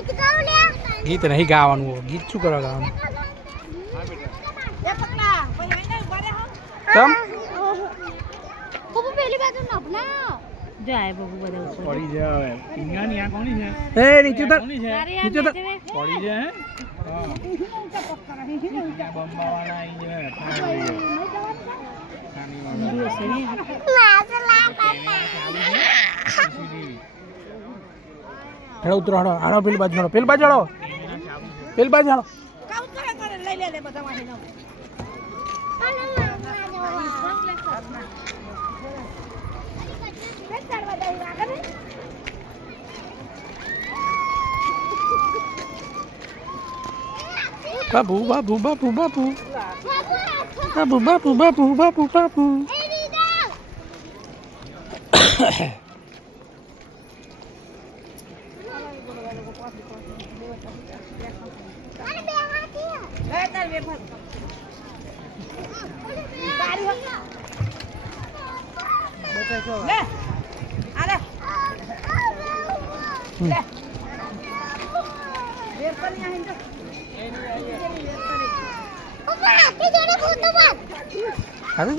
ગીત નહીં ગાવાનું ગીત શું કરવા ગાવાનું ચમ જાય બબુ બધા ઉપર પડી જાય પિંગાની આ કોની છે એ નીચે તો નીચે તો પડી જાય હા બંબાવાળા આવી જાય હેડો ઉતરો હેડો આનો પેલી બાજુ હેડો પેલી બાજુ હેડો પેલી બાજુ હેડો લઈ લે બધા માટે Babu Babu Babu Babu Babu Babu Babu Babu Babu Papa, que jodoh butuh, Pak.